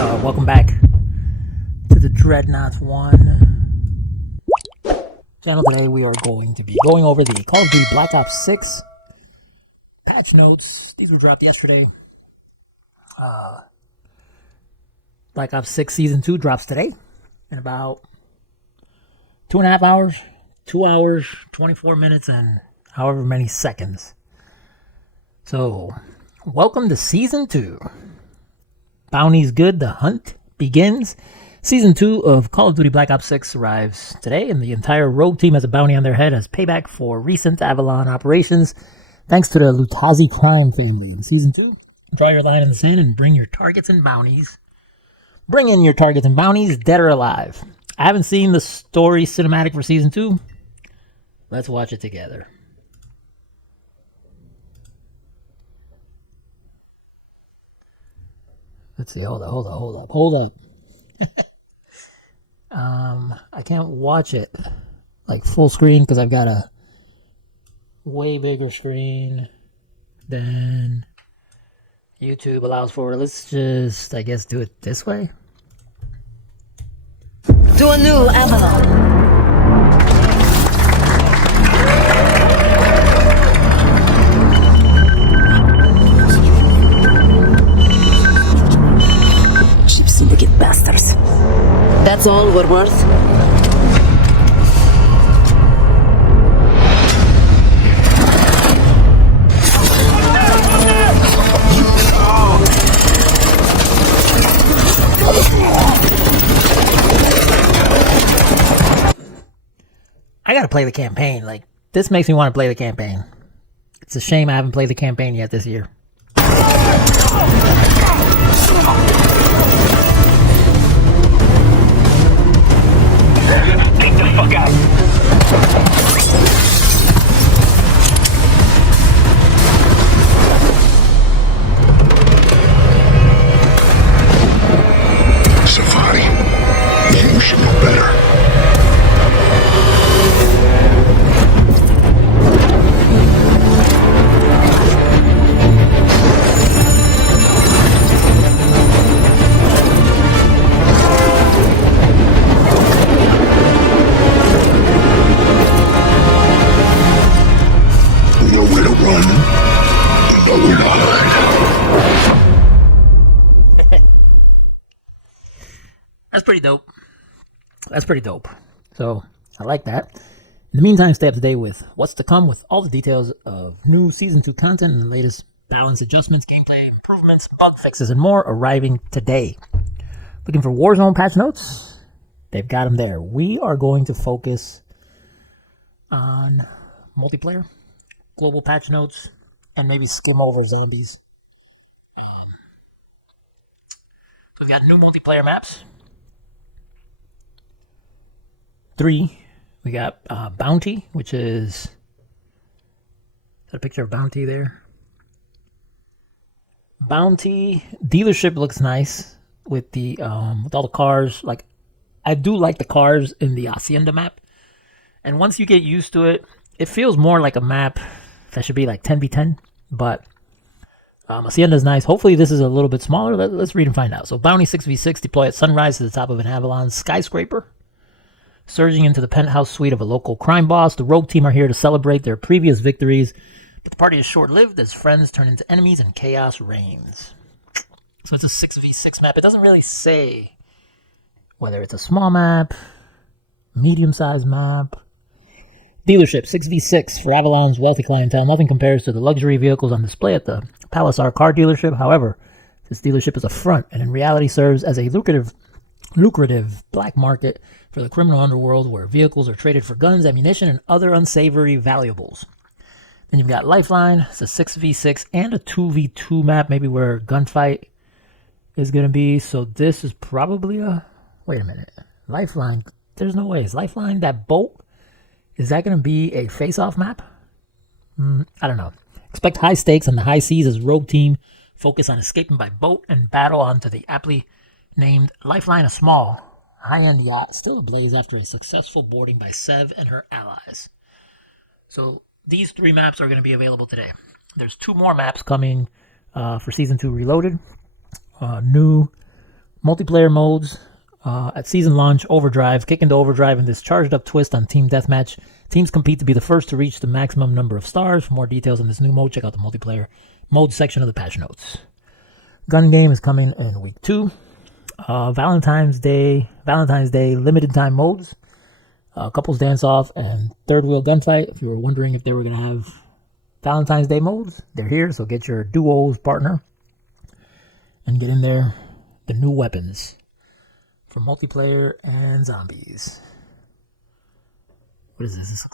Welcome back to the Dreadnought 1 channel. Today we are going to be going over the Call of Duty Black Ops 6 patch notes. These were dropped yesterday. Black Ops 6 Season 2 drops today in about 2.5 hours. 2 hours, 24 minutes, and however many seconds. So, welcome to Season 2. Bounty's good, the hunt begins. Season 2 of Call of Duty Black Ops 6 arrives today, and the entire rogue team has a bounty on their head as payback for recent Avalon operations, thanks to the Lutazi crime family. In Season 2, draw your line in the sand and bring your targets and bounties. Bring in your targets and bounties, dead or alive. I haven't seen the story cinematic for Season 2. Let's watch it together. Let's see, hold up. I can't watch it like full screen because I've got a way bigger screen than YouTube allows for. Let's just, I guess, do it this way. Do a new Avalon. Syndicate bastards. That's all we're worth? I gotta play the campaign. Like, this makes me want to play the campaign. It's a shame I haven't played the campaign yet this year. Take the fuck out. Safari, you should know better. That's pretty dope. So, I like that. In the meantime, stay up to date with what's to come with all the details of new Season 2 content and the latest balance adjustments, gameplay improvements, bug fixes, and more arriving today. Looking for Warzone patch notes? They've got them there. We are going to focus on multiplayer, global patch notes, and maybe skim over zombies. So we've got new multiplayer maps. 3, we got Bounty, which is a picture of Bounty there. Bounty dealership looks nice with the with all the cars. Like, I do like the cars in the Hacienda map, and once you get used to it, it feels more like a map that should be like 10v10. But Hacienda is nice. Hopefully this is a little bit smaller. Let's read and find out. So Bounty 6v6, deploy at sunrise to the top of an Avalon skyscraper. Surging into the penthouse suite of a local crime boss, the rogue team are here to celebrate their previous victories, but the party is short-lived as friends turn into enemies and chaos reigns. So it's a 6v6 map. It doesn't really say whether it's a small map, medium-sized map. Dealership 6v6 for Avalon's wealthy clientele. Nothing compares to the luxury vehicles on display at the Palace R car dealership. However, this dealership is a front and in reality serves as a lucrative black market for the criminal underworld where vehicles are traded for guns, ammunition, and other unsavory valuables. Then you've got Lifeline. It's a 6v6 and a 2v2 map, maybe where a gunfight is going to be. So this is probably a... Wait a minute. Lifeline. There's no way. Is Lifeline that boat? Is that going to be a face-off map? I don't know. Expect high stakes on the high seas as rogue team focus on escaping by boat and battle onto the aptly named Lifeline, a small, high-end yacht still ablaze after a successful boarding by Sev and her allies. So these 3 maps are going to be available today. There's 2 more maps coming for Season 2 Reloaded. New Multiplayer modes at season launch, overdrive, kick into overdrive in this charged up twist on team deathmatch. Teams compete to be the first to reach the maximum number of stars. For more details on this new mode, check out the multiplayer mode section of the patch notes. Gun game is coming in week 2. Valentine's Day limited time modes. Couples dance off and third wheel gunfight. If you were wondering if they were going to have Valentine's Day modes, they're here. So get your duos partner and get in there. The new weapons for multiplayer and zombies. What is this?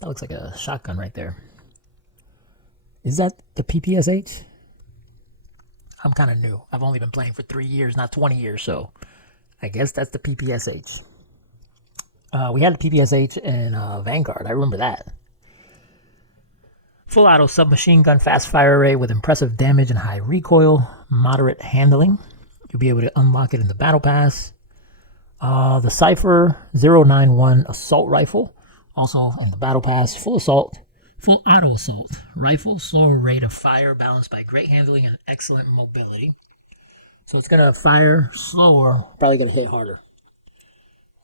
That looks like a shotgun right there. Is that the PPSH? I'm kind of new. I've only been playing for 3 years, not 20 years, so I guess that's the PPSH. We had the PPSH in Vanguard. I remember that. Full auto submachine gun fast fire array with impressive damage and high recoil, moderate handling. You'll be able to unlock it in the Battle Pass. The Cypher 091 assault rifle, also in the Battle Pass. Full auto assault rifle, slower rate of fire, balanced by great handling and excellent mobility. So it's gonna fire slower, probably gonna hit harder.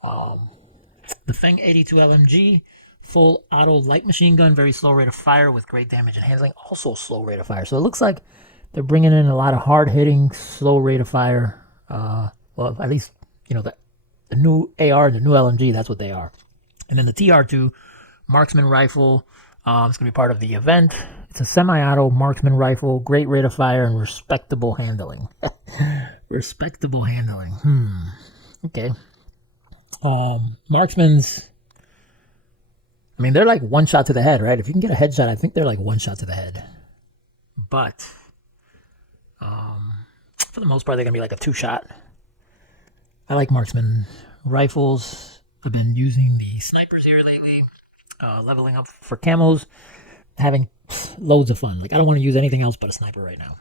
The Feng 82 LMG, full auto light machine gun, very slow rate of fire with great damage and handling, also slow rate of fire. So it looks like they're bringing in a lot of hard hitting, slow rate of fire. Well, at least the new AR and the new LMG, that's what they are. And then the TR2 Marksman rifle, it's going to be part of the event. It's a semi-auto Marksman rifle, great rate of fire, and respectable handling. Respectable handling. Okay. Marksman's, I mean, they're like one shot to the head, right? If you can get a headshot, I think they're like one shot to the head. But, for the most part, they're going to be like a 2-shot. I like Marksman rifles. I've been using the snipers here lately, leveling up for camos, having loads of fun. Like, I don't want to use anything else but a sniper right now.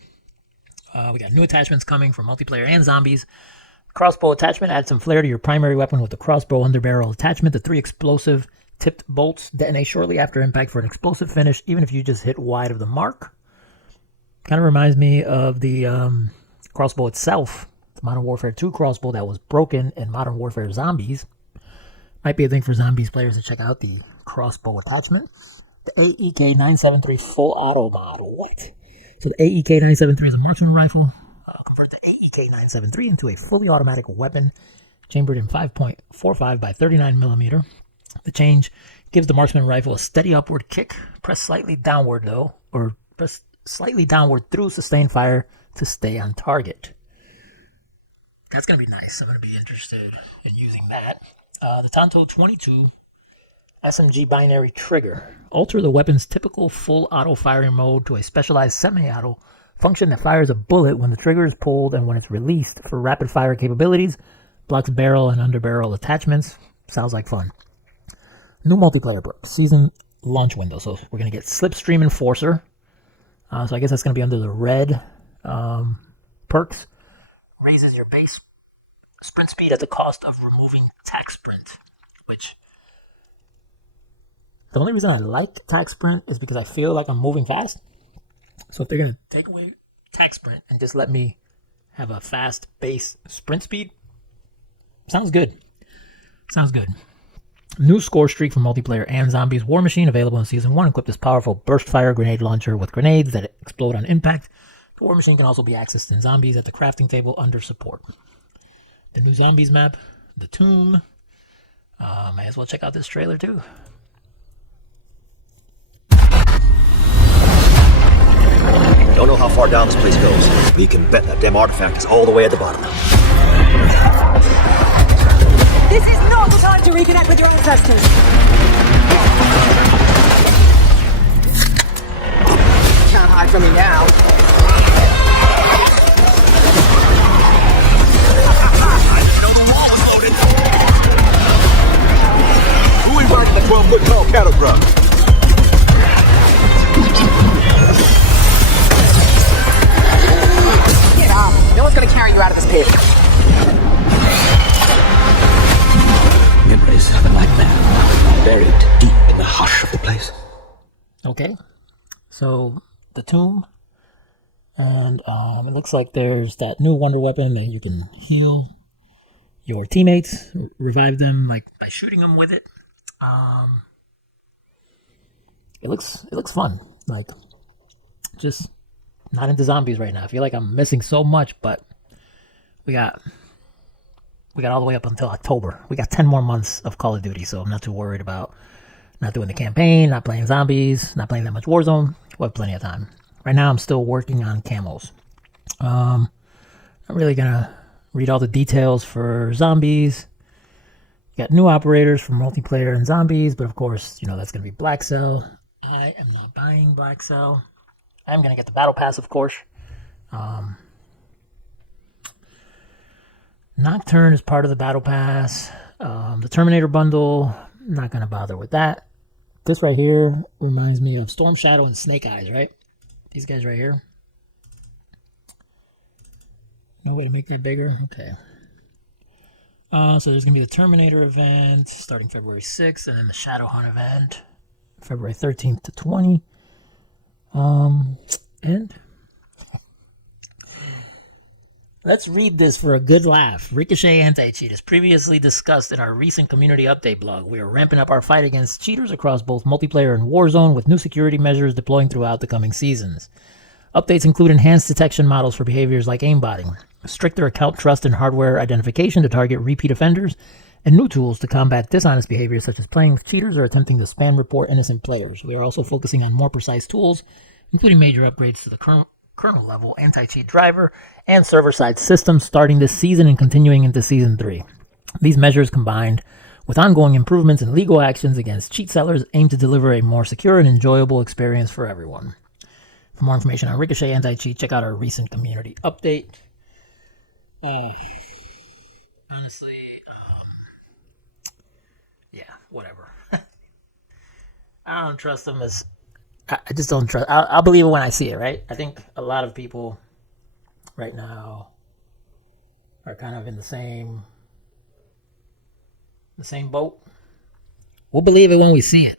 We got new attachments coming for multiplayer and zombies. Crossbow attachment, add some flair to your primary weapon with the crossbow underbarrel attachment. The 3 explosive tipped bolts detonate shortly after impact for an explosive finish, even if you just hit wide of the mark. Kind of reminds me of the crossbow itself. The Modern Warfare 2 crossbow that was broken in Modern Warfare Zombies. Might be a thing for Zombies players to check out the crossbow attachment. The AEK 973 full auto mod. What? So the AEK 973 is a marksman rifle. Convert the AEK 973 into a fully automatic weapon chambered in 5.45 by 39 millimeter. The change gives the marksman rifle a steady upward kick. Press slightly downward though, or press slightly downward through sustained fire to stay on target. That's going to be nice. I'm going to be interested in using that. The Tonto 22 SMG binary trigger. Alter the weapon's typical full auto firing mode to a specialized semi-auto function that fires a bullet when the trigger is pulled and when it's released for rapid fire capabilities. Blocks barrel and underbarrel attachments. Sounds like fun. New multiplayer perk. Season launch window. So we're going to get Slipstream Enforcer. So I guess that's going to be under the red perks. Raises your base sprint speed at the cost of removing tack sprint, which the only reason I like tack sprint is because I feel like I'm moving fast. So if they're going to take away tack sprint and just let me have a fast base sprint speed, sounds good. Sounds good. New score streak for multiplayer and zombies. War Machine available in Season 1. Equip this powerful burst fire grenade launcher with grenades that explode on impact. The War Machine can also be accessed in zombies at the crafting table under support. The new zombies map, the tomb. May as well check out this trailer too. Don't know how far down this place goes. We can bet that damn artifact is all the way at the bottom. This is not the time to reconnect with your ancestors. Can't hide from me now. Who invited the 12-foot tall cattle truck? Get up. No one's gonna carry you out of this pit. Memories of a nightmare, buried deep in the hush of the place. Okay, so the tomb. And it looks like there's that new wonder weapon that you can heal your teammates, revive them like by shooting them with it. It looks fun. Like, just not into zombies right now. I feel like I'm missing so much, but we got all the way up until October. We got 10 more months of Call of Duty, so I'm not too worried about not doing the campaign, not playing zombies, not playing that much Warzone. We'll have plenty of time. Right now, I'm still working on camos. Not really gonna read all the details for zombies. Got new operators for multiplayer and zombies, but of course, you know, that's gonna be Black Cell. I am not buying Black Cell. I am gonna get the Battle Pass, of course. Nocturne is part of the Battle Pass. The Terminator bundle, not gonna bother with that. This right here reminds me of Storm Shadow and Snake Eyes, right? These guys right here. No way to make it bigger? Okay. So there's gonna be the Terminator event starting February 6th, and then the Shadow Hunt event February 13th to 20. And let's read this for a good laugh. Ricochet Anti-Cheat, as previously discussed in our recent community update blog, we are ramping up our fight against cheaters across both multiplayer and Warzone, with new security measures deploying throughout the coming seasons. Updates include enhanced detection models for behaviors like aimbotting, stricter account trust and hardware identification to target repeat offenders, and new tools to combat dishonest behaviors such as playing with cheaters or attempting to spam report innocent players. We are also focusing on more precise tools, including major upgrades to the kernel level anti-cheat driver and server-side systems starting this season and continuing into Season 3. These measures, combined with ongoing improvements and legal actions against cheat sellers, aim to deliver a more secure and enjoyable experience for everyone. For more information on Ricochet Anti-Cheat, check out our recent community update. Honestly, yeah, whatever. I don't trust them as... I just don't trust... I'll believe it when I see it, right? I think a lot of people right now are kind of in the same boat. We'll believe it when we see it.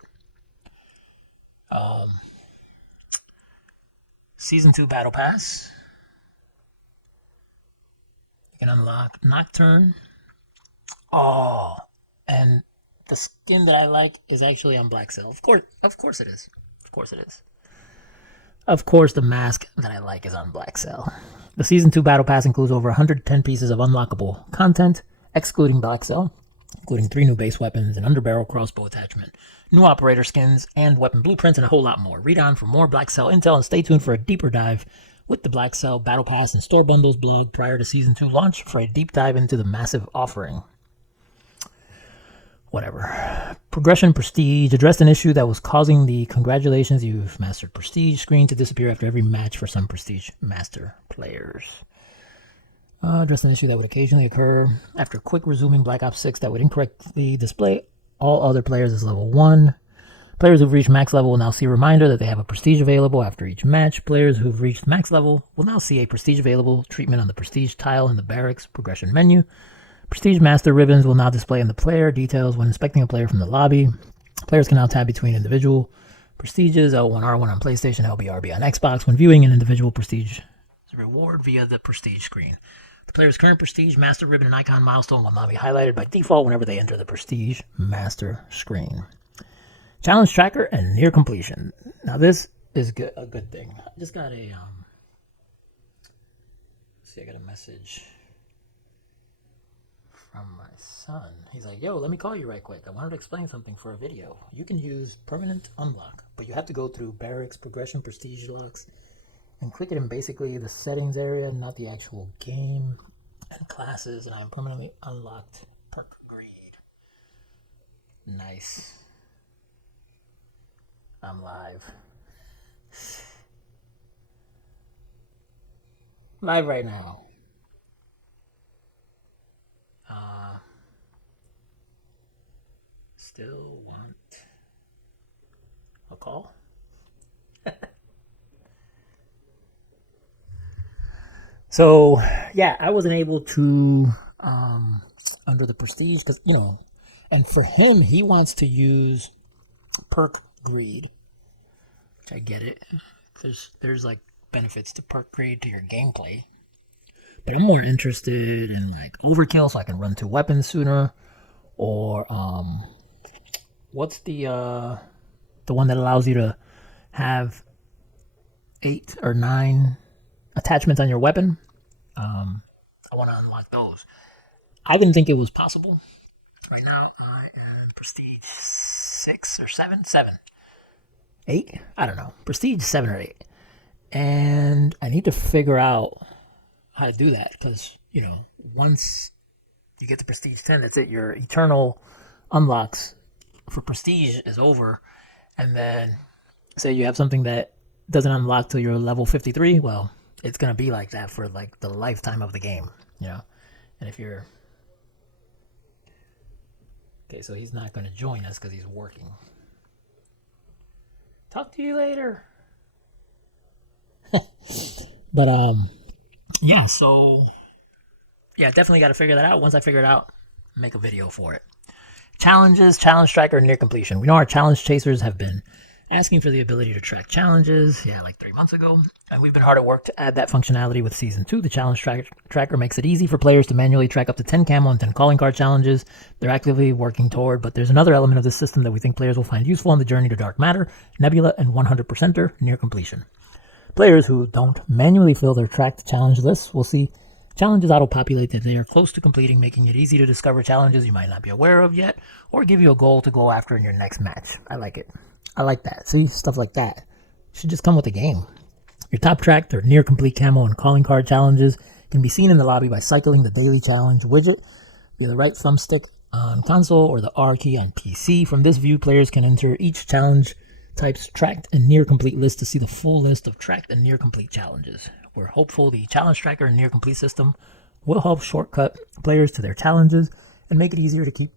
Season 2 Battle Pass. You can unlock Nocturne. Oh, and the skin that I like is actually on Black Cell. Of course it is. Of course it is. Of course the mask that I like is on Black Cell. The Season 2 Battle Pass includes over 110 pieces of unlockable content, excluding Black Cell, including 3 new base weapons, an underbarrel crossbow attachment, new operator skins, and weapon blueprints, and a whole lot more. Read on for more Black Cell intel and stay tuned for a deeper dive with the Black Cell Battle Pass and Store Bundles blog prior to Season 2 launch for a deep dive into the massive offering. Whatever. Progression Prestige addressed an issue that was causing the "Congratulations, you've mastered Prestige" screen to disappear after every match for some Prestige Master players. Addressed an issue that would occasionally occur after quick resuming Black Ops 6 that would incorrectly display all other players as level 1. Players who've reached max level will now see a reminder that they have a prestige available after each match. Players who've reached max level will now see a prestige available treatment on the prestige tile in the barracks progression menu. Prestige Master ribbons will now display in the player details when inspecting a player from the lobby. Players can now tab between individual prestiges, L1R1 on PlayStation, LBRB on Xbox, when viewing an individual prestige reward via the prestige screen. The player's current Prestige Master ribbon and icon milestone will now be highlighted by default whenever they enter the Prestige Master screen. Challenge tracker and near completion. Now this is a good thing. I just got a I got a message from my son. He's like, "Yo, let me call you right quick. I wanted to explain something for a video. You can use permanent unlock, but you have to go through barracks, progression, prestige locks, and click it in basically the settings area, not the actual game and classes, and I'm permanently unlocked perk greed." Nice. I'm live. Live right now. Still want a call? So, yeah, I wasn't able to, under the prestige, because, you know, and for him, he wants to use perk greed, which I get it. There's like benefits to perk to your gameplay. But I'm more interested in like overkill, so I can run 2 weapons sooner, or what's the one that allows you to have 8 or 9 attachments on your weapon? I want to unlock those. I didn't think it was possible. Right now, I am Prestige 6 or 7? 7. 8? I don't know. Prestige 7 or 8. And I need to figure out how to do that, because, you know, once you get to Prestige 10, that's it. Your eternal unlocks for Prestige is over. And then, say you have something that doesn't unlock till you're level 53, well, it's going to be like that for, like, the lifetime of the game, you know? And if you're... Okay, so he's not going to join us because he's working. Talk to you later. But, yeah, so... Yeah, definitely got to figure that out. Once I figure it out, make a video for it. Challenges, challenge tracker, near completion. We know our challenge chasers have been asking for the ability to track challenges, like 3 months ago. And we've been hard at work to add that functionality with Season 2. The challenge tracker makes it easy for players to manually track up to 10 camo and 10 calling card challenges they're actively working toward. But there's another element of this system that we think players will find useful on the journey to Dark Matter, Nebula, and 100%er near completion. Players who don't manually fill their tracked challenge lists will see challenges auto-populate that they are close to completing, making it easy to discover challenges you might not be aware of yet, or give you a goal to go after in your next match. I like it. I like that. See, stuff like that should just come with the game. Your top tracked or near complete camo and calling card challenges can be seen in the lobby by cycling the daily challenge widget via the right thumbstick on console or the R key on PC. From this view, players can enter each challenge type's tracked and near complete list to see the full list of tracked and near complete challenges. We're hopeful the challenge tracker and near complete system will help shortcut players to their challenges and make it easier to keep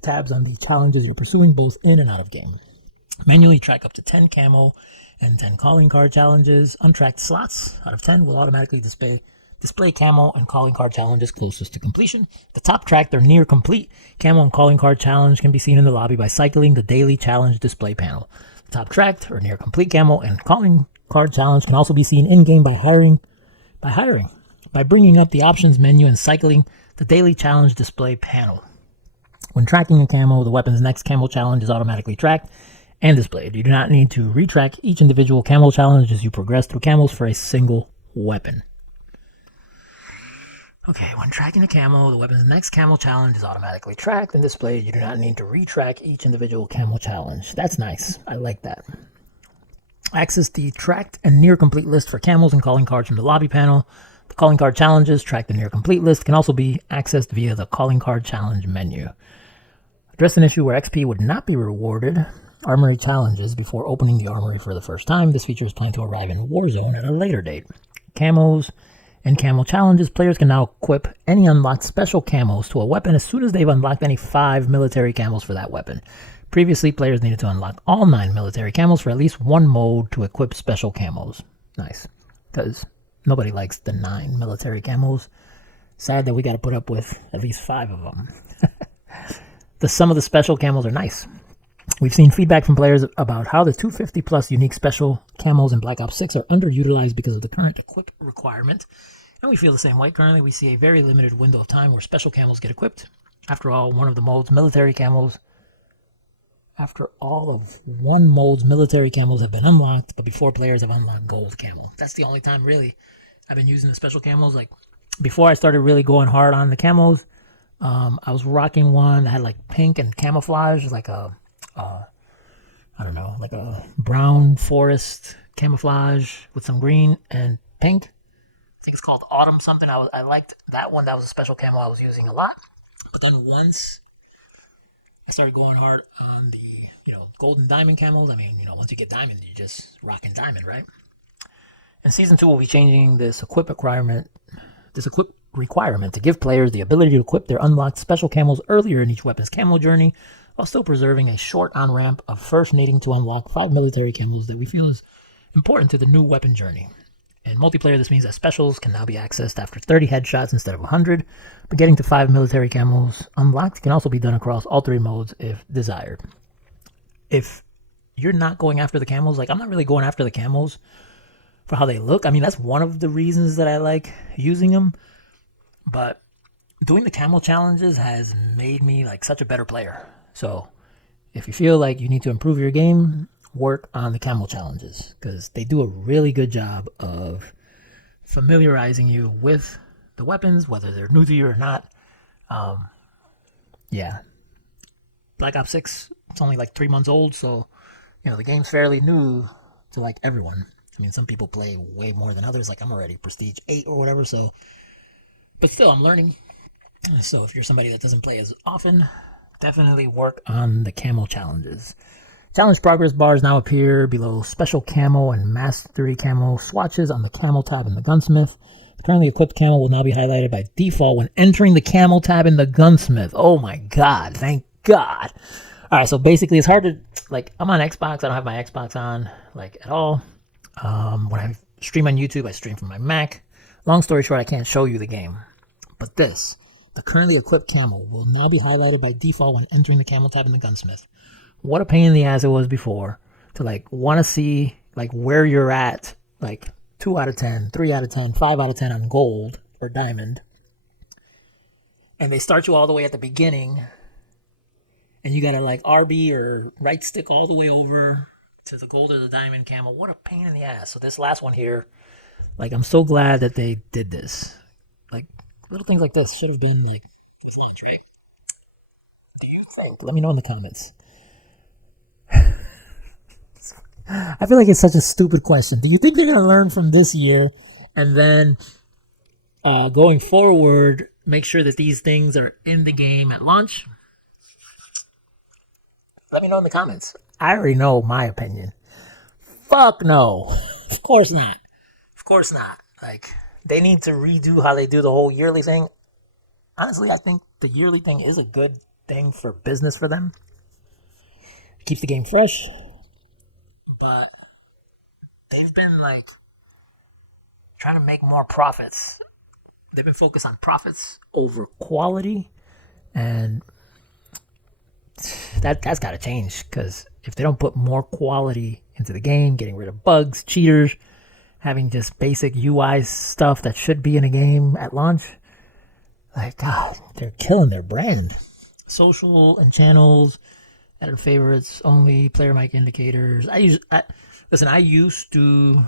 tabs on the challenges you're pursuing both in and out of game. Manually track up to 10 camo and 10 calling card challenges. Untracked slots out of 10 will automatically display camo and calling card challenges closest to completion. The top tracked or near complete camo and calling card challenge can be seen in the lobby by cycling the daily challenge display panel. The top tracked or near complete camo and calling card challenge can also be seen in-game by bringing up the options menu and cycling the daily challenge display panel. When tracking a camo, the weapon's next camo challenge is automatically tracked and displayed. You do not need to retrack each individual camo challenge as you progress through camos for a single weapon. Okay, when tracking a camo, the weapon's next camo challenge is automatically tracked and displayed. You do not need to retrack each individual camo challenge. That's nice. I like that. Access the tracked and near complete list for camos and calling cards from the lobby panel. The calling card challenges, tracked and near complete list, can also be accessed via the calling card challenge menu. Address an issue where XP would not be rewarded armory challenges before opening the armory for the first time. This feature is planned to arrive in Warzone at a later date. Camos and camo challenges. Players can now equip any unlocked special camos to a weapon as soon as they've unlocked any 5 military camos for that weapon. Previously, players needed to unlock all 9 military camos for at least one mode to equip special camos. Nice. Because nobody likes the 9 military camos. Sad that we got to put up with at least 5 of them. Some of the special camos are nice. We've seen feedback from players about how the 250 plus unique special camos in Black Ops 6 are underutilized because of the current equip requirement. And we feel the same way. Currently, we see a very limited window of time where special camos get equipped. After all, one of military camos have been unlocked, but before players have unlocked gold camo. That's the only time, really, I've been using the special camos. Like, before I started really going hard on the camos, I was rocking one that had, like, pink and camouflage, like a brown forest camouflage with some green and pink. I think it's called Autumn something. I liked that one. That was a special camo I was using a lot. But then once I started going hard on the, gold and diamond camos, once you get diamond, you're just rocking diamond, right? And Season 2 will be changing this equip requirement to give players the ability to equip their unlocked special camos earlier in each weapon's camo journey, while still preserving a short on-ramp of first needing to unlock 5 military camos that we feel is important to the new weapon journey. In multiplayer, this means that specials can now be accessed after 30 headshots instead of 100, but getting to 5 military camos unlocked can also be done across all 3 modes if desired. If you're not going after the camos, like I'm not really going after the camos for how they look. I mean, that's one of the reasons that I like using them. But doing the camo challenges has made me like such a better player. So if you feel like you need to improve your game, work on the camo challenges, because they do a really good job of familiarizing you with the weapons, whether they're new to you or not. Yeah. Black Ops 6, it's only like 3 months old, so, you know, the game's fairly new to like everyone. I mean, some people play way more than others. Like, I'm already Prestige 8 or whatever, so, but still, I'm learning. So if you're somebody that doesn't play as often, definitely work on the camo challenges. Challenge progress bars now appear below special camo and mastery camo swatches on the camo tab in the gunsmith. The currently equipped camo will now be highlighted by default when entering the camo tab in the gunsmith. Oh my god, thank god. Alright, so basically it's hard to, like, I'm on Xbox, I don't have my Xbox on, like, at all. When I stream on YouTube, I stream from my Mac. Long story short, I can't show you the game. But this, the currently equipped camo, will now be highlighted by default when entering the camo tab in the gunsmith. What a pain in the ass it was before to, like, want to see, like, where you're at, like, 2 out of 10, 3 out of 10, 5 out of 10 on gold or diamond. And they start you all the way at the beginning, and you gotta, like, RB or right stick all the way over to the gold or the diamond camo. What a pain in the ass. So this last one here, like, I'm so glad that they did this. Like, little things like this should have been, like, do you think? Let me know in the comments. I feel like it's such a stupid question. Do you think they're going to learn from this year and then going forward, make sure that these things are in the game at launch? Let me know in the comments. I already know my opinion. Fuck no. Of course not. Of course not. Like, they need to redo how they do the whole yearly thing. Honestly, I think the yearly thing is a good thing for business for them. It keeps the game fresh. But they've been, like, trying to make more profits. They've been focused on profits over quality, and that's got to change, because if they don't put more quality into the game, getting rid of bugs, cheaters, having just basic UI stuff that should be in a game at launch, like, God, they're killing their brand. Social and channels, edit favorites only, player mic indicators. I used to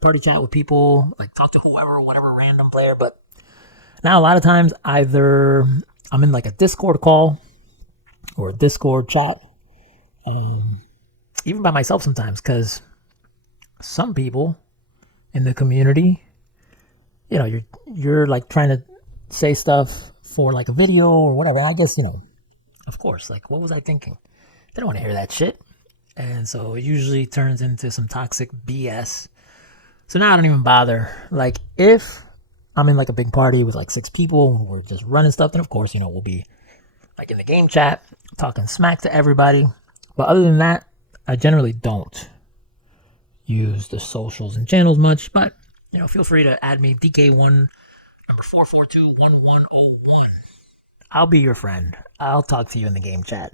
party chat with people, like talk to whoever, whatever random player, but now a lot of times either I'm in like a Discord call or a Discord chat, even by myself sometimes, because some people in the community, you know, you're like trying to say stuff for like a video or whatever. And I guess, you know, of course, like, what was I thinking? They don't want to hear that shit. And so it usually turns into some toxic BS. So now I don't even bother. Like, if I'm in like a big party with like 6 people and we're just running stuff, then of course, you know, we'll be like in the game chat talking smack to everybody. But other than that, I generally don't use the socials and channels much. But, you know, feel free to add me, DK1 number 4421101. I'll be your friend. I'll talk to you in the game chat.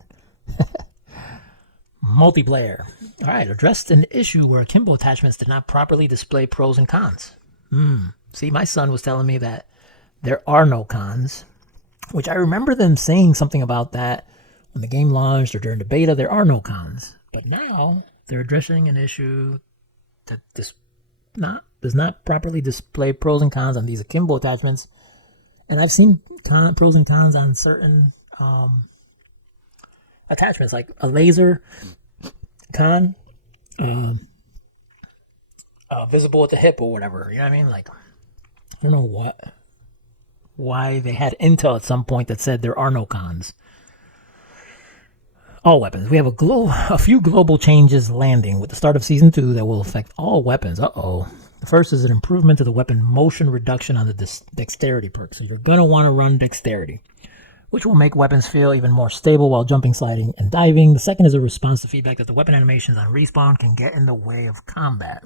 Multiplayer. All right, addressed an issue where akimbo attachments did not properly display pros and cons. See, my son was telling me that there are no cons, which I remember them saying something about that when the game launched or during the beta. There are no cons, but now they're addressing an issue that does not properly display pros and cons on these akimbo attachments. And I've seen pros and cons on certain attachments, like a laser con, visible at the hip or whatever. You know what I mean? Like, I don't know why they had intel at some point that said there are no cons. All weapons. We have a few global changes landing with the start of Season 2 that will affect all weapons. The first is an improvement to the weapon motion reduction on the dexterity perk. So you're going to want to run dexterity, which will make weapons feel even more stable while jumping, sliding, and diving. The second is a response to feedback that the weapon animations on respawn can get in the way of combat.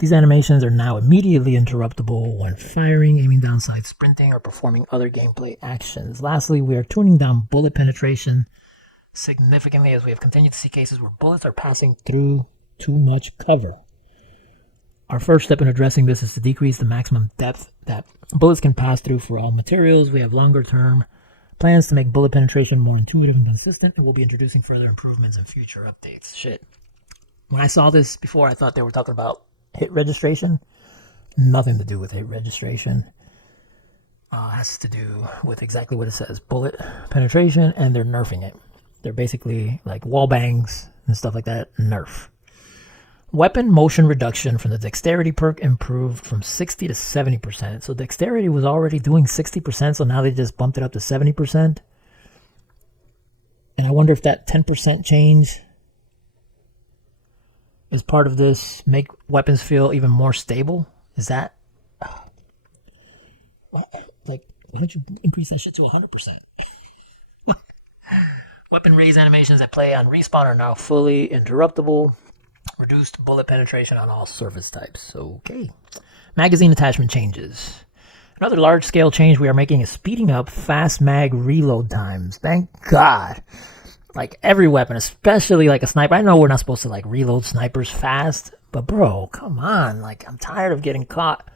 These animations are now immediately interruptible when firing, aiming down, side sprinting, or performing other gameplay actions. Lastly, we are tuning down bullet penetration significantly as we have continued to see cases where bullets are passing through too much cover. Our first step in addressing this is to decrease the maximum depth that bullets can pass through for all materials. We have longer term plans to make bullet penetration more intuitive and consistent, and we'll be introducing further improvements in future updates. Shit. When I saw this before, I thought they were talking about hit registration. Nothing to do with hit registration. Has to do with exactly what it says. Bullet penetration, and they're nerfing it. They're basically like wall bangs and stuff like that. Nerf. Weapon motion reduction from the dexterity perk improved from 60 to 70%. So dexterity was already doing 60%, so now they just bumped it up to 70%. And I wonder if that 10% change is part of this, make weapons feel even more stable. Is that... like, why don't you increase that shit to 100%? Weapon raise animations that play on respawn are now fully interruptible. Reduced bullet penetration on all surface types. Okay. Magazine attachment changes. Another large-scale change we are making is speeding up fast mag reload times. Thank God. Like every weapon, especially like a sniper. I know we're not supposed to like reload snipers fast, but bro, come on. Like I'm tired of getting caught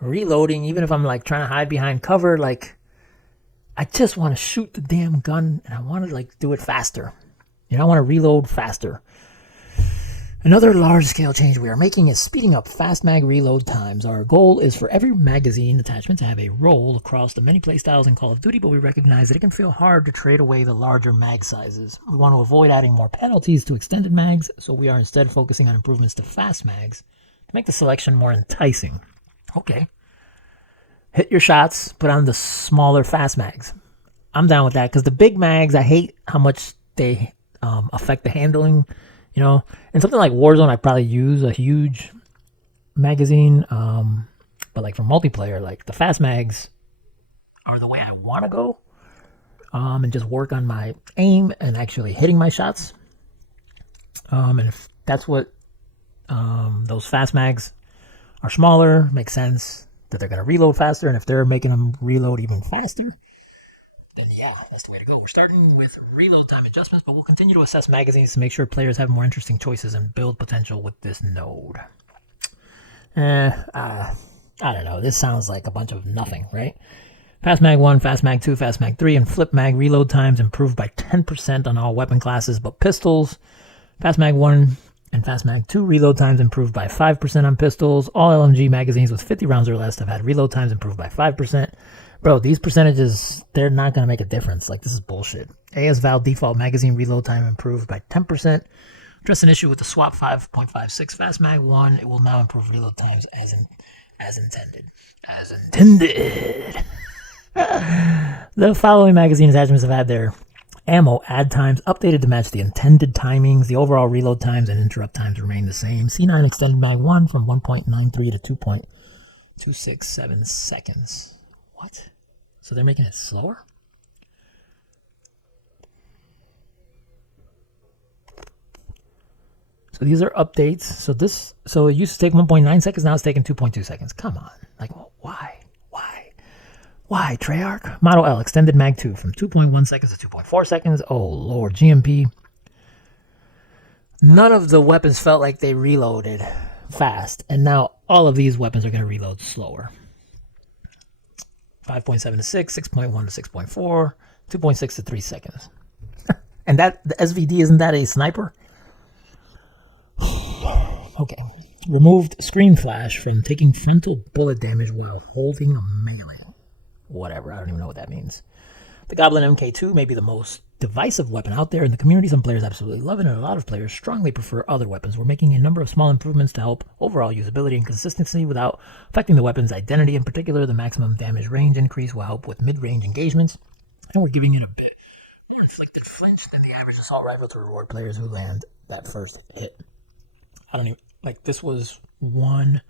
reloading, even if I'm like trying to hide behind cover. Like I just want to shoot the damn gun and I want to like do it faster. You know, I want to reload faster. Another large-scale change we are making is speeding up fast mag reload times. Our goal is for every magazine attachment to have a roll across the many playstyles in Call of Duty, but we recognize that it can feel hard to trade away the larger mag sizes. We want to avoid adding more penalties to extended mags, so we are instead focusing on improvements to fast mags to make the selection more enticing. Okay. Hit your shots, put on the smaller fast mags. I'm down with that, because the big mags, I hate how much they affect the handling. You know, in something like Warzone, I'd probably use a huge magazine. But like for multiplayer, like the fast mags are the way I want to go. And just work on my aim and actually hitting my shots. And if that's what those fast mags are smaller, makes sense that they're going to reload faster. And if they're making them reload even faster, then yeah, that's the way to go. We're starting with reload time adjustments, but we'll continue to assess magazines to make sure players have more interesting choices and build potential with this node. I don't know. This sounds like a bunch of nothing, right? Fast Mag 1, Fast Mag 2, Fast Mag 3, and Flip Mag reload times improved by 10% on all weapon classes but pistols. Fast Mag 1 and Fast Mag 2 reload times improved by 5% on pistols. All LMG magazines with 50 rounds or less have had reload times improved by 5%. Bro, these percentages, they're not going to make a difference. Like, this is bullshit. AS Val default magazine reload time improved by 10%. Address an issue with the swap 5.56 Fast Mag 1. It will now improve reload times as intended. As intended. The following magazine attachments have had their ammo add times updated to match the intended timings. The overall reload times and interrupt times remain the same. C9 extended mag 1 from 1.93 to 2.267 seconds. What? So they're making it slower? So these are updates. So it used to take 1.9 seconds, now it's taking 2.2 seconds. Come on. Like, why? Why, Treyarch? Model L, extended mag 2 from 2.1 seconds to 2.4 seconds. Oh, Lord, GMP. None of the weapons felt like they reloaded fast. And now all of these weapons are going to reload slower. 5.7 to 6, 6.1 to 6.4, 2.6 to 3 seconds. And that, the SVD, isn't that a sniper? Okay. Removed screen flash from taking frontal bullet damage while holding melee. Whatever, I don't even know what that means. The Goblin MK2 may be the most divisive weapon out there in the community. Some players absolutely love it, and a lot of players strongly prefer other weapons. We're making a number of small improvements to help overall usability and consistency without affecting the weapon's identity. In particular, the maximum damage range increase will help with mid-range engagements, and we're giving it a bit more inflicted flinch than the average assault rifle to reward players who land that first hit. I don't even, like, this was one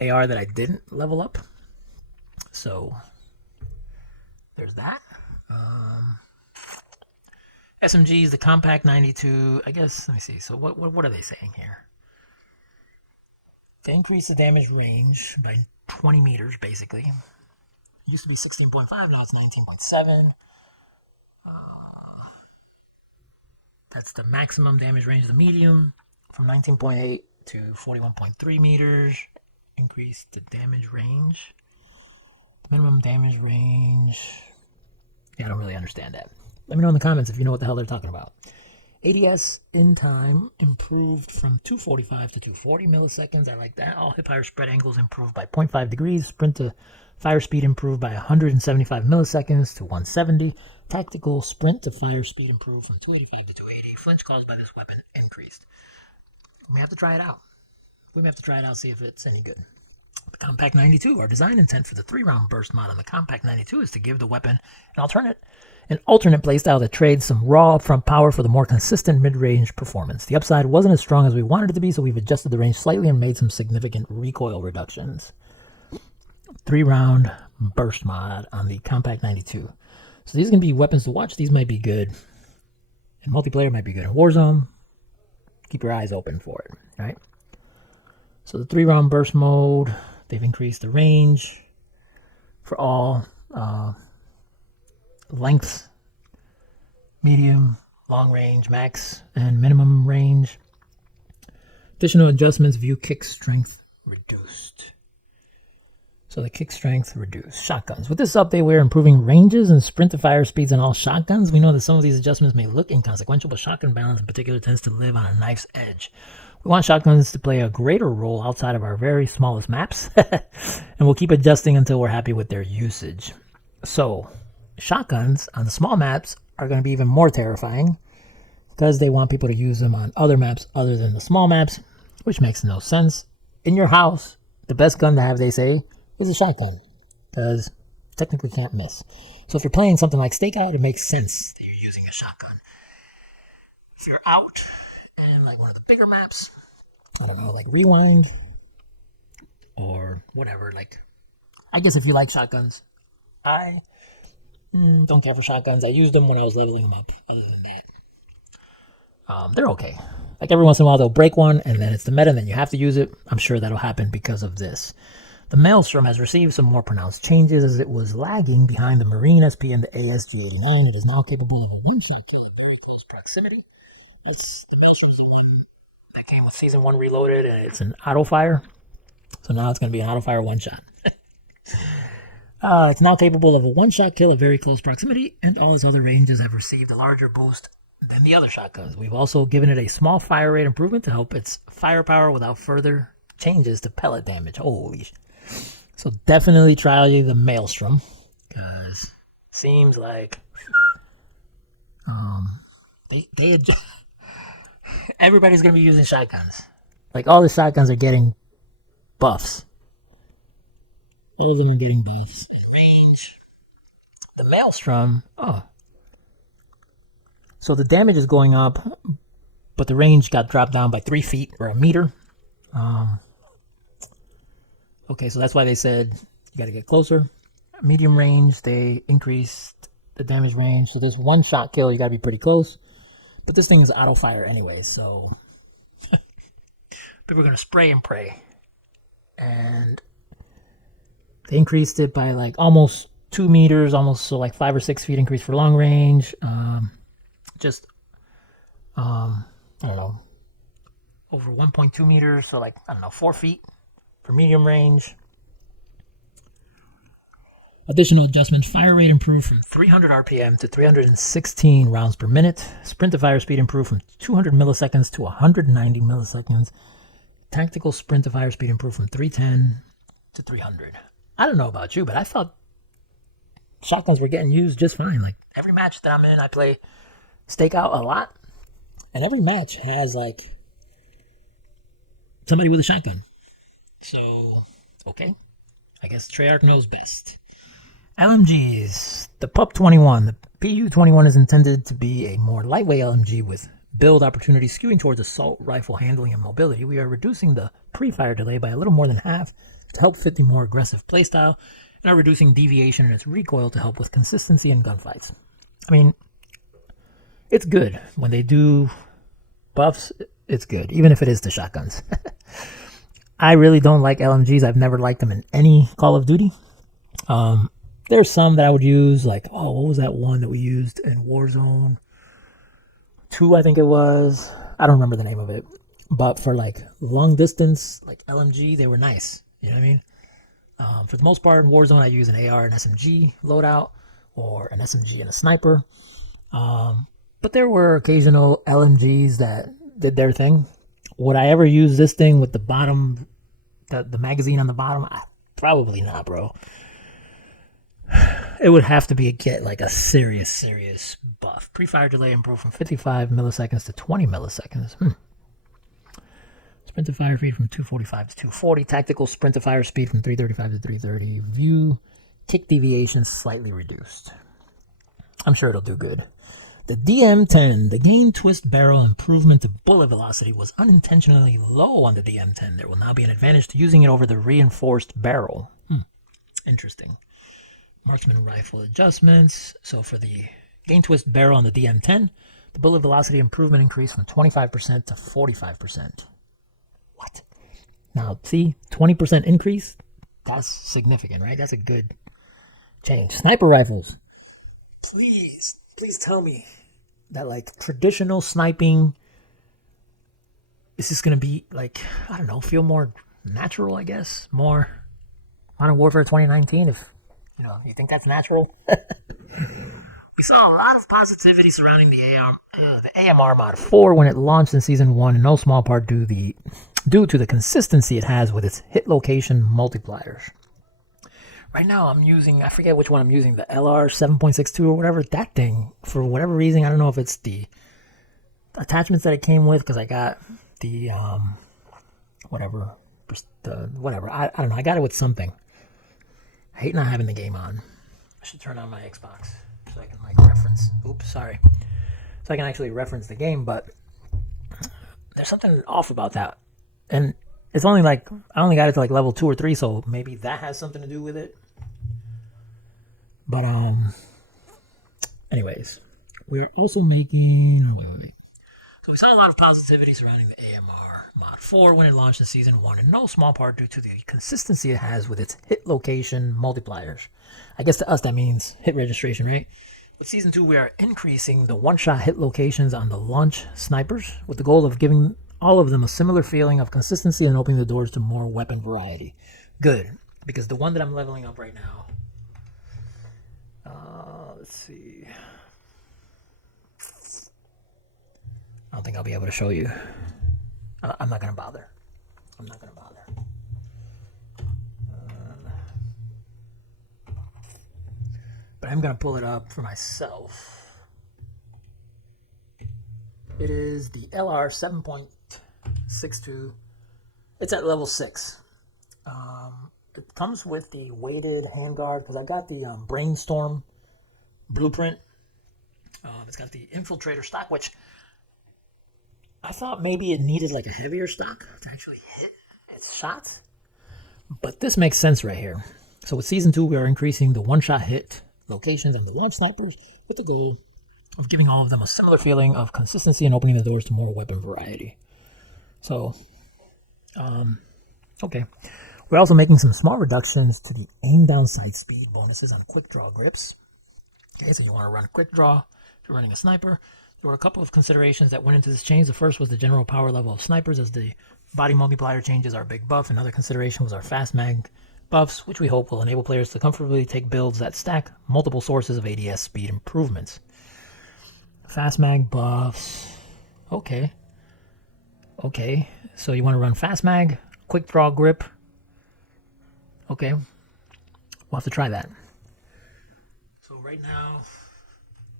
AR that I didn't level up, so there's that. SMGs, the Compact 92, I guess, let me see. So what are they saying here? They increase the damage range by 20 meters, basically. It used to be 16.5, now it's 19.7. That's the maximum damage range of the medium from 19.8 to 41.3 meters. Increase the damage range. The minimum damage range. Yeah, I don't really understand that. Let me know in the comments if you know what the hell they're talking about. ADS in time improved from 245 to 240 milliseconds. I like that. All hip-fire spread angles improved by 0.5 degrees. Sprint to fire speed improved by 175 milliseconds to 170. Tactical sprint to fire speed improved from 285 to 280. Flinch caused by this weapon increased. We may have to try it out. We may have to try it out, see if it's any good. The Compact 92. Our design intent for the 3-round burst mod on the Compact 92 is to give the weapon an alternate playstyle that trades some raw upfront power for the more consistent mid-range performance. The upside wasn't as strong as we wanted it to be, so we've adjusted the range slightly and made some significant recoil reductions. 3-round burst mod on the Compact 92. So these are going to be weapons to watch. These might be good in multiplayer, might be good in Warzone. Keep your eyes open for it, right? So the 3-round burst mode, they've increased the range for all lengths, medium, long range, max, and minimum range. Additional adjustments, view kick strength reduced. So the kick strength reduced. Shotguns. With this update, we're improving ranges and sprint to fire speeds on all shotguns. We know that some of these adjustments may look inconsequential, but shotgun balance in particular tends to live on a knife's edge. We want shotguns to play a greater role outside of our very smallest maps, and we'll keep adjusting until we're happy with their usage. So, shotguns on the small maps are going to be even more terrifying because they want people to use them on other maps other than the small maps, which makes no sense. In your house, the best gun to have, they say, is a shotgun because technically can't miss. So if you're playing something like Stakeout, it makes sense that you're using a shotgun. If you're out in like one of the bigger maps, I don't know, like Rewind or whatever, like, I guess if you like shotguns, I don't care for shotguns. I used them when I was leveling them up. Other than that, they're okay. Like every once in a while they'll break one and then it's the meta and then you have to use it. I'm sure that'll happen because of this. The Maelstrom has received some more pronounced changes as it was lagging behind the Marine SP and the ASG-89. It is now capable of a one-shot kill at very close proximity. The Maelstrom's the one that came with Season 1 Reloaded, and it's an auto-fire. So now it's going to be an auto-fire one-shot. It's now capable of a one-shot kill at very close proximity, and all its other ranges have received a larger boost than the other shotguns. We've also given it a small fire rate improvement to help its firepower without further changes to pellet damage. Holy shit. So definitely try the Maelstrom, because seems like everybody's going to be using shotguns. Like all the shotguns are getting buffs. All of them are getting buffs. Range. The Maelstrom, so the damage is going up, but the range got dropped down by 3 feet or a meter. Okay, so that's why they said you got to get closer. Medium range, they increased the damage range. So this one-shot kill, you got to be pretty close. But this thing is auto-fire anyway, so people are going to spray and pray. And they increased it by like almost 2 meters, almost so like 5 or 6 feet increase for long range. I don't know, over 1.2 meters, so like, 4 feet for medium range. Additional adjustments, fire rate improved from 300 RPM to 316 rounds per minute. Sprint to fire speed improved from 200 milliseconds to 190 milliseconds. Tactical sprint to fire speed improved from 310 to 300. I don't know about you, but I thought shotguns were getting used just fine. Like every match that I'm in, I play Stakeout a lot. And every match has like somebody with a shotgun. So, okay. I guess Treyarch knows best. LMGs. The PUP-21. The PU-21 is intended to be a more lightweight LMG with build opportunities skewing towards assault rifle handling and mobility. We are reducing the pre-fire delay by a little more than half to help fit the more aggressive playstyle, and are reducing deviation in its recoil to help with consistency in gunfights. I mean, it's good. When they do buffs, it's good, even if it is the shotguns. I really don't like LMGs. I've never liked them in any Call of Duty. There's some that I would use, like, what was that one that we used in Warzone? 2, I think it was. I don't remember the name of it. But for like long distance, like LMG, they were nice. You know what I mean? For the most part in Warzone, I use an AR and SMG loadout, or an SMG and a sniper. But there were occasional LMGs that did their thing. Would I ever use this thing with the bottom, the magazine on the bottom? Probably not, bro. It would have to be like a serious buff. Pre-fire delay improved from 55 milliseconds to 20 milliseconds. Sprint to fire speed from 245 to 240. Tactical sprint to fire speed from 335 to 330. View kick deviation slightly reduced. I'm sure it'll do good. The DM10, the gain twist barrel improvement to bullet velocity, was unintentionally low on the DM10. There will now be an advantage to using it over the reinforced barrel. Interesting. Marksman rifle adjustments. So for the gain twist barrel on the DM10, the bullet velocity improvement increased from 25% to 45%. What? Now, see, 20% increase? That's significant, right? That's a good change. Sniper rifles. Please tell me that, like, traditional sniping is just going to be, like, I don't know, feel more natural, I guess. More Modern Warfare 2019, if, you know, you think that's natural. We saw a lot of positivity surrounding the AMR Mod 4 when it launched in Season 1, in no small part due to the consistency it has with its hit location multipliers. Right now I'm using, I forget which one I'm using, the LR 7.62 or whatever. That thing, for whatever reason, I don't know if it's the attachments that it came with, because I got the, whatever, I don't know, I got it with something. I hate not having the game on. I should turn on my Xbox so I can, like, reference. Oops, sorry. So I can actually reference the game, but there's something off about that. And it's only like, I only got it to like level 2 or 3, so maybe that has something to do with it. But, anyways, we're also making, wait. So we saw a lot of positivity surrounding the AMR Mod 4 when it launched in Season 1, in no small part due to the consistency it has with its hit location multipliers. I guess to us that means hit registration, right? With Season 2, we are increasing the one-shot hit locations on the launch snipers with the goal of giving all of them a similar feeling of consistency and opening the doors to more weapon variety. Good, because the one that I'm leveling up right now, let's see. I don't think I'll be able to show you. I'm not going to bother. But I'm going to pull it up for myself. It is the LR 7.62. It's at level 6. It comes with the weighted handguard, because I got the Brainstorm blueprint. It's got the infiltrator stock, which I thought maybe it needed like a heavier stock to actually hit its shots. But this makes sense right here. So with Season 2, we are increasing the one-shot hit locations and the launch snipers with the goal of giving all of them a similar feeling of consistency and opening the doors to more weapon variety. So, okay. We're also making some small reductions to the aim down sight speed bonuses on quick draw grips. Okay, so you want to run quick draw if you're running a sniper. There were a couple of considerations that went into this change. The first was the general power level of snipers, as the body multiplier changes are a big buff. Another consideration was our fast mag buffs, which we hope will enable players to comfortably take builds that stack multiple sources of ADS speed improvements. Fast mag buffs. Okay, so you want to run fast mag, quick draw grip. Okay, we'll have to try that. So right now,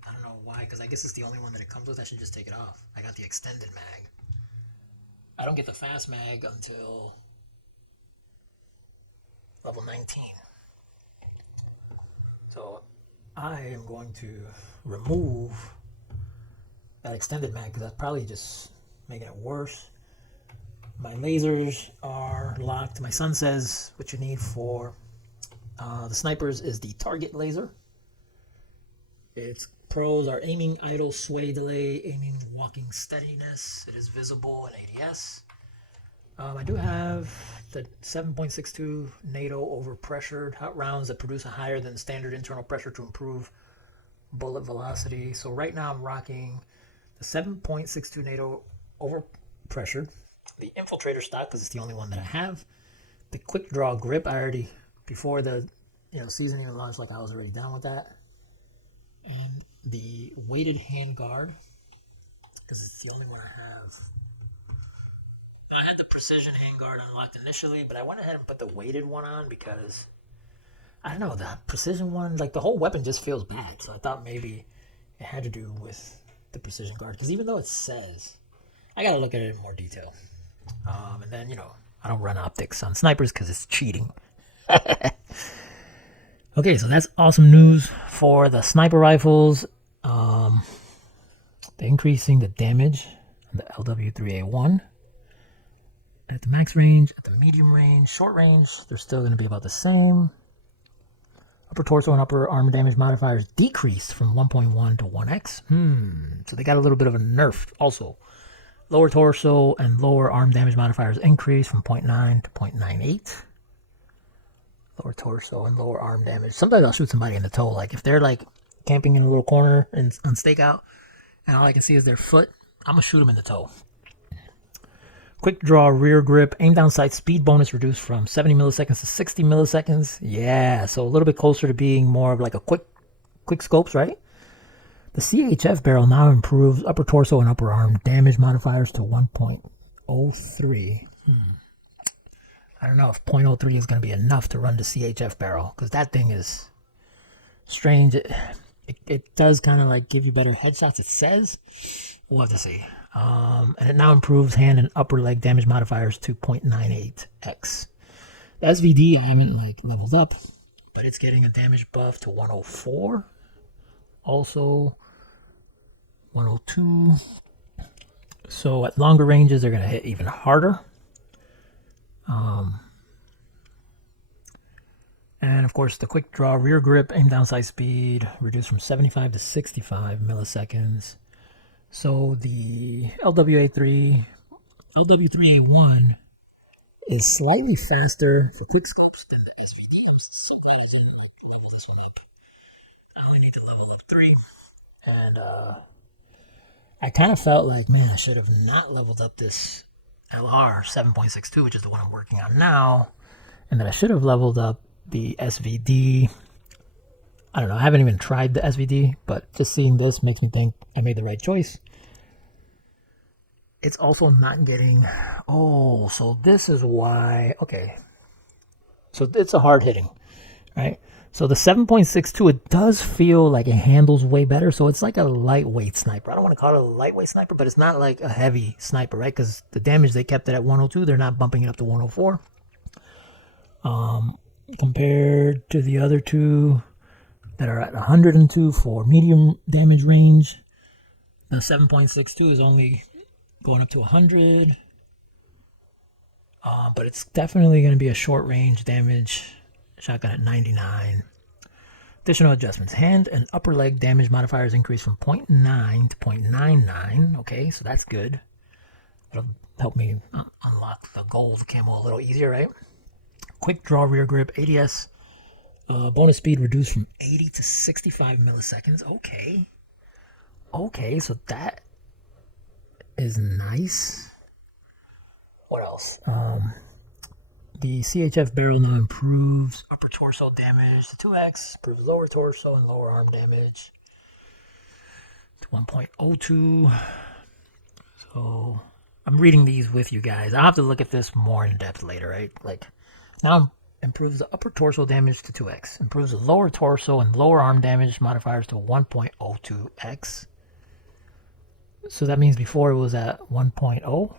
I don't know why, because I guess it's the only one that it comes with. I should just take it off. I got the extended mag. I don't get the fast mag until level 19. So I am going to remove that extended mag, because that's probably just making it worse. My lasers are locked. My son says what you need for the snipers is the target laser. Its pros are aiming, idle, sway, delay, aiming, walking, steadiness. It is visible in ADS. I do have the 7.62 NATO overpressured hot rounds that produce a higher than standard internal pressure to improve bullet velocity. So right now I'm rocking the the 7.62 NATO overpressure, the infiltrator stock because it's the only one that I have, the quick draw grip. I already, before the season even launched, like I was already done with that, and the weighted hand guard because it's the only one I have. I had the precision hand guard unlocked initially, but I went ahead and put the weighted one on because I don't know, the precision one, like the whole weapon just feels bad. So I thought maybe it had to do with the precision guard because even though it says, I gotta look at it in more detail. And then I don't run optics on snipers because it's cheating. Okay, so that's awesome news for the sniper rifles. They're increasing the damage on the LW3A1 at the max range, at the medium range, short range. They're still going to be about the same. Upper torso and upper arm damage modifiers decreased from 1.1 to 1x. So they got a little bit of a nerf also. Lower torso and lower arm damage modifiers increased from 0.9 to 0.98. Lower torso and lower arm damage. Sometimes I'll shoot somebody in the toe. Like if they're like camping in a little corner and on stakeout and all I can see is their foot, I'm going to shoot them in the toe. Quick draw rear grip, aim down sight speed bonus reduced from 70 milliseconds to 60 milliseconds. Yeah, so a little bit closer to being more of like a quick scopes, right? The CHF barrel now improves upper torso and upper arm damage modifiers to 1.03. I don't know if 0.03 is going to be enough to run the CHF barrel because that thing is strange. It does kind of like give you better headshots, it says. We'll have to see. And it now improves hand and upper leg damage modifiers to 0.98x. The SVD I haven't like leveled up, but it's getting a damage buff to 104. Also 102. So at longer ranges they're going to hit even harder. And of course the quick draw rear grip aim down sight speed reduced from 75 to 65 milliseconds. So the LW3A1 is slightly faster for quick scopes than the SVD. I'm so glad I didn't level this one up. I only need to level up 3. And I kind of felt like, man, I should have not leveled up this LR 7.62, which is the one I'm working on now. And that I should have leveled up the SVD. I don't know, I haven't even tried the SVD, but just seeing this makes me think I made the right choice. It's also not getting, so this is why, okay. So it's a hard hitting, right? So the 7.62, it does feel like it handles way better. So it's like a lightweight sniper. I don't want to call it a lightweight sniper, but it's not like a heavy sniper, right? Because the damage, they kept it at 102. They're not bumping it up to 104. Compared to the other two that are at 102 for medium damage range, the 7.62 is only going up to 100. But it's definitely going to be a short range damage shotgun at 99. Additional adjustments. Hand and upper leg damage modifiers increase from 0.9 to 0.99. Okay, so that's good. That'll help me unlock the gold camo a little easier, right? Quick draw rear grip, ADS. Bonus speed reduced from 80 to 65 milliseconds. Okay, so that is nice. What else? The CHF barrel now improves upper torso damage to 2x, improves lower torso and lower arm damage to 1.02. So I'm reading these with you guys. I'll have to look at this more in depth later, right? Like now improves the upper torso damage to 2x, improves the lower torso and lower arm damage modifiers to 1.02x. So that means before it was at 1.0.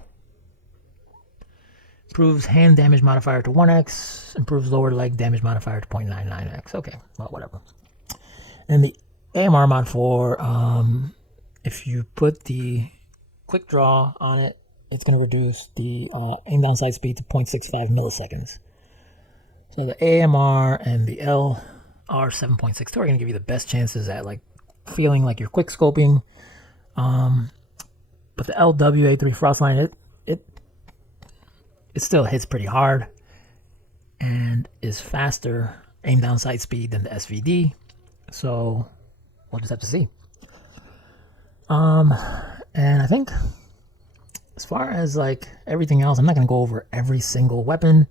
Improves hand damage modifier to 1x. Improves lower leg damage modifier to 0.99x. Okay, well, whatever. And the AMR mod 4, if you put the quick draw on it, it's going to reduce the aim down sight speed to 0.65 milliseconds. So the AMR and the LR 7.62 are going to give you the best chances at like feeling like you're quick scoping. But the LWA3 Frostline, it still hits pretty hard and is faster aim down sight speed than the SVD. So we'll just have to see. And I think as far as like everything else, I'm not going to go over every single weapon.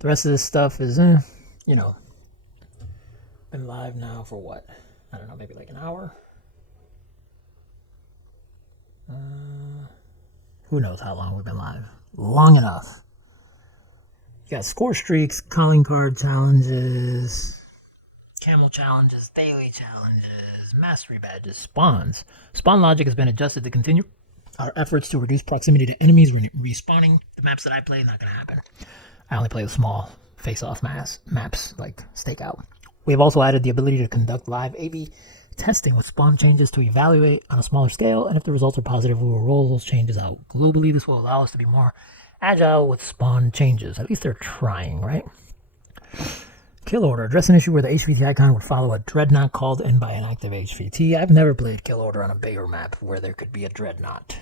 The rest of this stuff is, you know, been live now for what? I don't know, maybe like an hour? Who knows how long we've been live? Long enough. You got score streaks, calling card challenges, Camo challenges, daily challenges, mastery badges, spawns. Spawn logic has been adjusted to continue our efforts to reduce proximity to enemies respawning. The maps that I play, not going to happen. I only play the small face-off maps like Stakeout. We have also added the ability to conduct live A/B testing with spawn changes to evaluate on a smaller scale, and if the results are positive, we will roll those changes out. Globally, this will allow us to be more agile with spawn changes. At least they're trying, right? Kill order. Address an issue where the HVT icon would follow a dreadnought called in by an active HVT. I've never played kill order on a bigger map where there could be a dreadnought.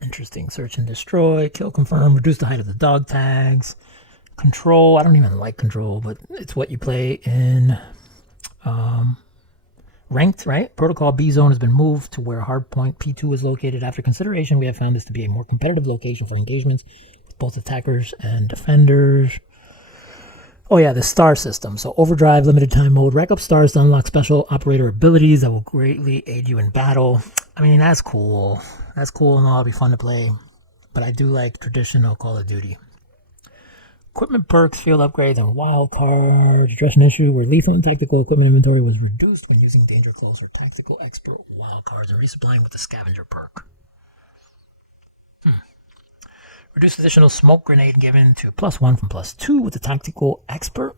Interesting. Search and destroy. Kill confirm. Reduce the height of the dog tags. Control. I don't even like control, but it's what you play in ranked, right? Protocol B zone has been moved to where hardpoint P2 is located. After consideration, we have found this to be a more competitive location for engagements with both attackers and defenders. Oh yeah, the star system. So overdrive, limited time mode, rack up stars to unlock special operator abilities that will greatly aid you in battle. I mean, that's cool. That's cool and all, it'll be fun to play. But I do like traditional Call of Duty. Equipment perks, field upgrades, and wild cards. Address an issue where lethal and tactical equipment inventory was reduced when using danger close or tactical expert wild cards and resupplying with the scavenger perk. Reduce additional smoke grenade given to +1 from +2 with the tactical expert.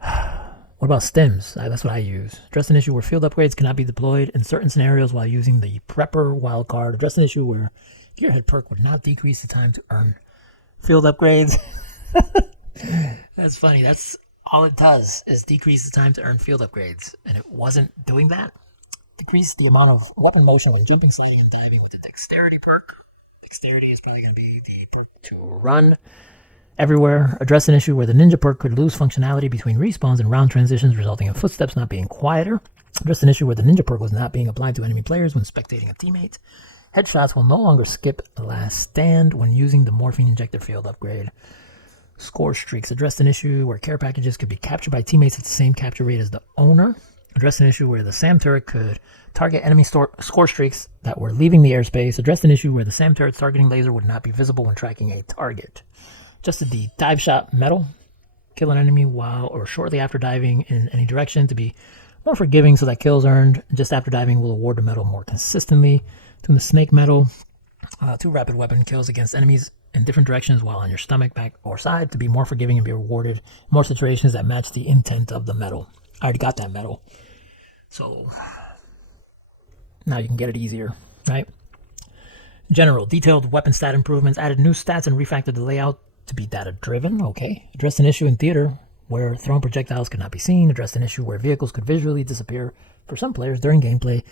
What about stims? That's what I use. Address an issue where field upgrades cannot be deployed in certain scenarios while using the prepper wildcard. Address an issue where gearhead perk would not decrease the time to earn field upgrades. That's funny. That's all it does is decrease the time to earn field upgrades. And it wasn't doing that. Decrease the amount of weapon motion when jumping, sliding, and diving with the dexterity perk. Dexterity is probably going to be the perk to run everywhere. Address an issue where the ninja perk could lose functionality between respawns and round transitions, resulting in footsteps not being quieter. Address an issue where the ninja perk was not being applied to enemy players when spectating a teammate. Headshots will no longer skip the last stand when using the morphine injector field upgrade. Score streaks. Address an issue where care packages could be captured by teammates at the same capture rate as the owner. Address an issue where the SAM turret could target enemy score streaks that were leaving the airspace. Address an issue where the SAM turret's targeting laser would not be visible when tracking a target. Adjusted the dive shot metal. Kill an enemy while or shortly after diving in any direction to be more forgiving so that kills earned just after diving will award the medal more consistently. Tune the snake medal. 2 rapid weapon kills against enemies in different directions while on your stomach, back, or side to be more forgiving and be rewarded in more situations that match the intent of the medal. I already got that medal. So now you can get it easier, right? General, detailed weapon stat improvements, added new stats and refactored the layout to be data driven. Okay. Addressed an issue in theater where thrown projectiles could not be seen. Addressed an issue where vehicles could visually disappear for some players during gameplay.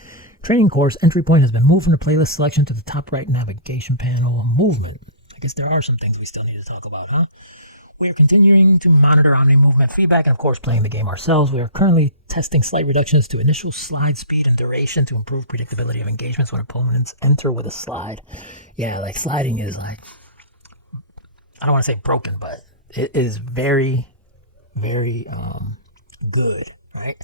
Training course entry point has been moved from the playlist selection to the top right navigation panel. Movement. I guess there are some things we still need to talk about, huh? We are continuing to monitor Omni movement feedback and, of course, playing the game ourselves. We are currently testing slight reductions to initial slide speed and duration to improve predictability of engagements when opponents enter with a slide. Yeah, like sliding is like, I don't want to say broken, but it is very, very good, right?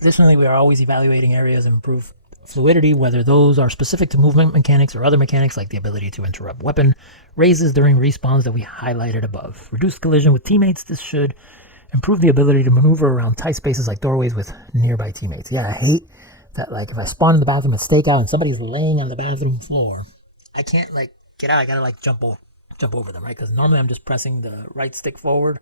Additionally, we are always evaluating areas and improve fluidity, whether those are specific to movement mechanics or other mechanics like the ability to interrupt weapon raises during respawns that we highlighted above. Reduced collision with teammates. This should improve the ability to maneuver around tight spaces like doorways with nearby teammates. Yeah, I hate that, like, if I spawn in the bathroom at Stakeout and somebody's laying on the bathroom floor, I can't, like, get out. I gotta, like, jump over them, right? Because normally I'm just pressing the right stick forward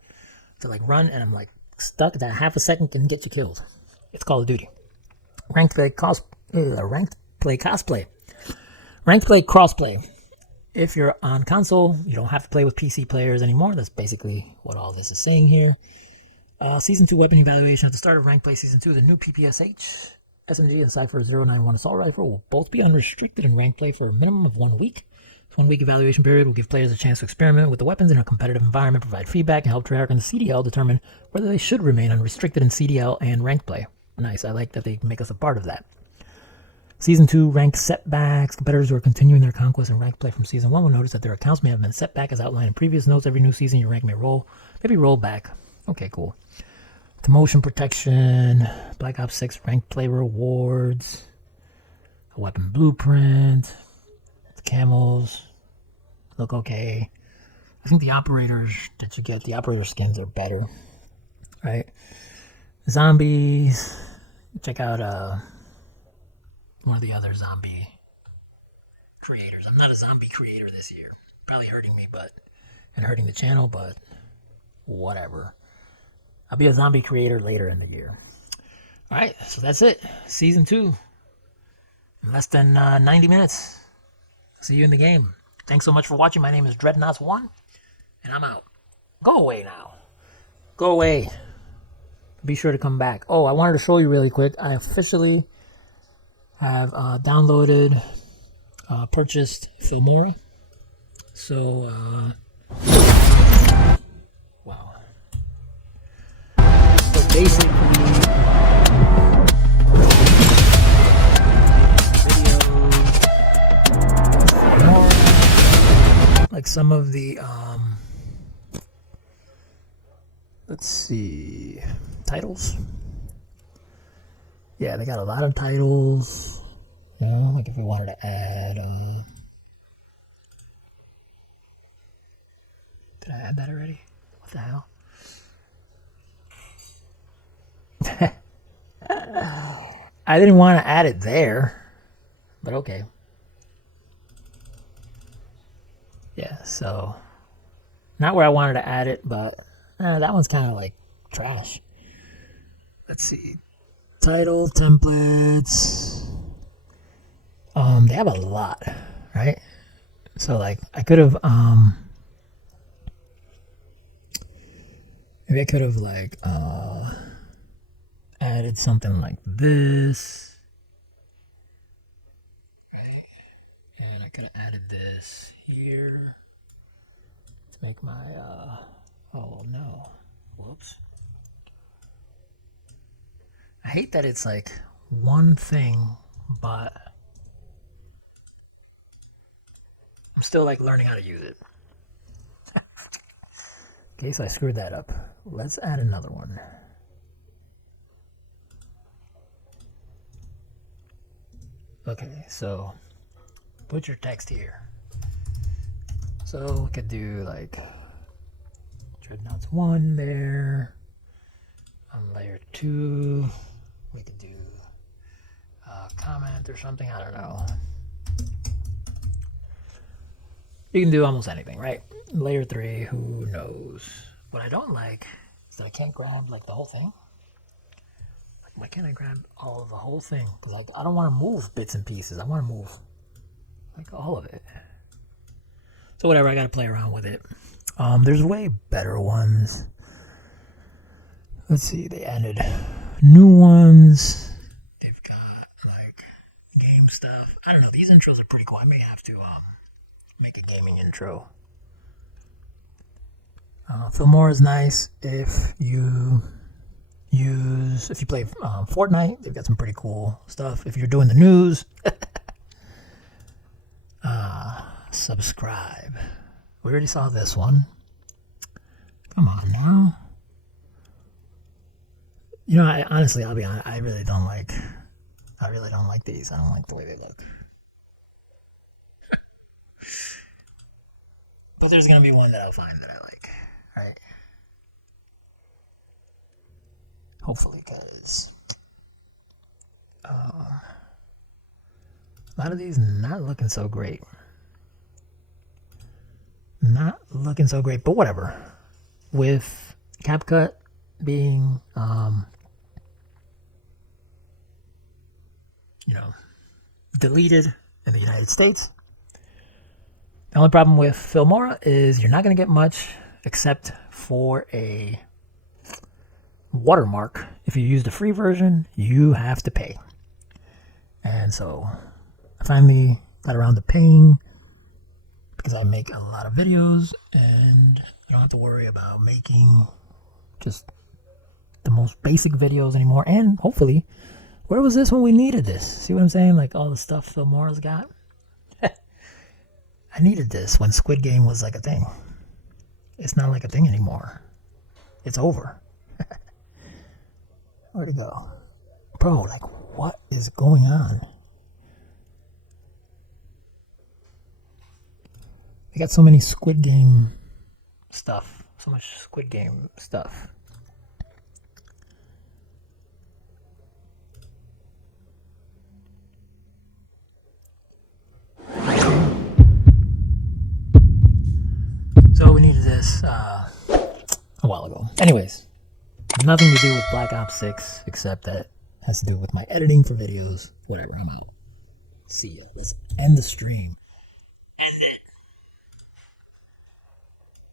to, like, run, and I'm, like, stuck. That half a second can get you killed. It's Call of Duty. Ranked play cosplay. Ranked play crossplay. If you're on console, you don't have to play with PC players anymore. That's basically what all this is saying here. Season 2 weapon evaluation. At the start of Ranked Play Season 2, the new PPSH, SMG, and Cypher 091 Assault Rifle will both be unrestricted in Ranked Play for a minimum of 1 week. This 1 week evaluation period will give players a chance to experiment with the weapons in a competitive environment, provide feedback, and help Treyarch and the CDL determine whether they should remain unrestricted in CDL and Ranked Play. Nice. I like that they make us a part of that. Season 2 rank setbacks. Competitors who are continuing their conquest and rank play from Season 1 will notice that their accounts may have been set back as outlined in previous notes. Every new season, your rank may maybe roll back. Okay, cool. Demotion protection. Black Ops 6 rank play rewards. A weapon blueprint. The camos look okay. I think the operators that you get, the operator skins are better. Right? Zombies. Check out one of the other zombie creators. I'm not a zombie creator this year. Probably hurting me, and hurting the channel, but whatever. I'll be a zombie creator later in the year. Alright, so that's it. Season 2. In less than 90 minutes. See you in the game. Thanks so much for watching. My name is Dreadnoughts1, and I'm out. Go away now. Go away. Be sure to come back. Oh, I wanted to show you really quick. I officially have downloaded, purchased Filmora. So, wow. So basically, videos, like some of the, let's see, titles. Yeah, they got a lot of titles. You know, like if we wanted to add, did I add that already? What the hell? I didn't want to add it there, but okay. Yeah, so not where I wanted to add it, but that one's kind of like trash. Let's see. Title, templates. They have a lot, right? So like I could have maybe I could have like added something like this. Right? And I could have added this here to make my oh no. Whoops. I hate that it's like one thing, but I'm still like learning how to use it. Okay, so I screwed that up. Let's add another one. Okay, so put your text here. So we could do like Dreadnoughts 1 there. On layer 2, we could do a comment or something, I don't know. You can do almost anything, right? Layer 3, who knows? What I don't like is that I can't grab like the whole thing. Like, why can't I grab all of the whole thing? Because like, I don't want to move bits and pieces. I want to move like all of it. So whatever, I got to play around with it. There's way better ones. Let's see, they added new ones. They've got like game stuff. I don't know, these intros are pretty cool. I may have to make a gaming intro. Filmora is nice if you play Fortnite. They've got some pretty cool stuff. If you're doing the news, subscribe. We already saw this one. Come on now. You know, honestly, I'll be honest, I really don't like these. I don't like the way they look. But there's gonna be one that I'll find that I like, right? Hopefully, because a lot of these not looking so great. Not looking so great, but whatever. With CAPCUT being, deleted in the United States. The only problem with Filmora is you're not going to get much except for a watermark. If you use the free version, you have to pay. And so I finally got around to paying because I make a lot of videos and I don't have to worry about making just the most basic videos anymore. And hopefully Where was this when we needed this? See what I'm saying? Like all the stuff Filmora's got. I needed this when Squid Game was like a thing. It's not like a thing anymore. It's over. Where'd it go? Bro, like what is going on? They got so many Squid Game stuff. So much Squid Game stuff. So we needed this a while ago. Anyways, nothing to do with Black Ops 6 except that it has to do with my editing for videos. Whatever, I'm out. See ya. Let's end the stream.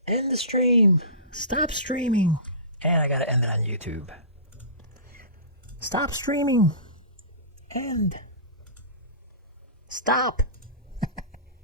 End the stream. Stop streaming. And I gotta end it on YouTube. Stop streaming. End. Stop.